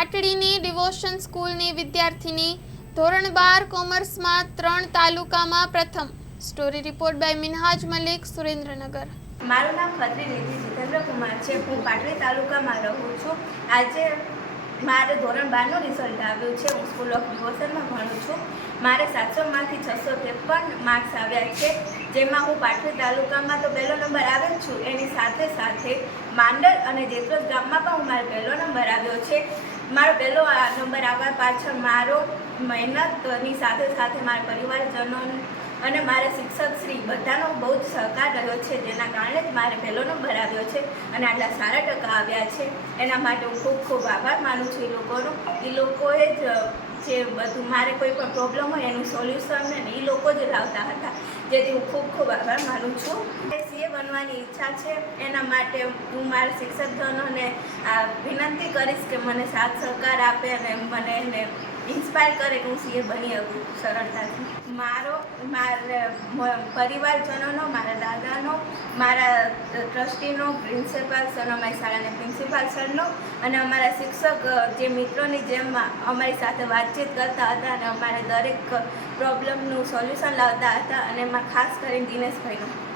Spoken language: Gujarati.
પાટડીની ડિવોશન સ્કૂલની વિદ્યાર્થીની ધોરણ 12 કોમર્સમાં 3 તાલુકામાં પ્રથમ। Story report by Minhaj Malik, Surendranagar. મારું નામ ખત્રી નિધિ જીતેન્દ્ર કુમાર છે। હું પાટડી તાલુકામાં રહું છું। આજે મારે ધોરણ 12નું રિઝલ્ટ આવ્યું છે। હું સ્કૂલ ઓફ ડિવોશનમાં ભણું છું। મારે 700માંથી 653 માર્ક્સ આવ્યા છે, જેમાં હું પાટડી તાલુકામાં તો પહેલો નંબર આવે જ છું, એની સાથે સાથે માંડલ અને દેત્રોજ ગામમાં પણ મારો પહેલો નંબર આવ્યો છે। મારો પહેલો નંબર આવવા પાછળ મારો મહેનતની સાથે સાથે મારા પરિવારજનો અને મારા શિક્ષકશ્રી બધાનો બહુ જ સહકાર રહ્યો છે, જેના કારણે જ મારે પહેલો નંબર આવ્યો છે અને આટલા સારા ટકા આવ્યા છે। એના માટે હું ખૂબ ખૂબ આભાર માનું છું એ લોકોનો। એ લોકોએ જ જે બધું મારે કોઈ પણ પ્રોબ્લેમ હોય એનું સોલ્યુશન ને એ લોકો જ લાવતા હતા, જેથી હું ખૂબ ખૂબ આભાર માનું છું। સીએ બનવાની ઈચ્છા છે, એના માટે હું મારા શિક્ષકજનોને વિનંતી કરીશ કે મને સાથ સહકાર આપે અને મને એને ઇન્સ્પાયર કરે કે હું સીએ બની શકું સરળતાથી। મારા પરિવારજનોનો, મારા દાદાનો, મારા ટ્રસ્ટીનો, પ્રિન્સિપાલ સરનો, અમારી શાળાના પ્રિન્સિપાલ સરનો અને અમારા શિક્ષક જે મિત્રોની જેમ અમારી સાથે વાતચીત કરતા હતા અને અમારે દરેક પ્રોબ્લેમનું સોલ્યુશન લાવતા હતા, અને એમાં ખાસ કરીને દિનેશભાઈનો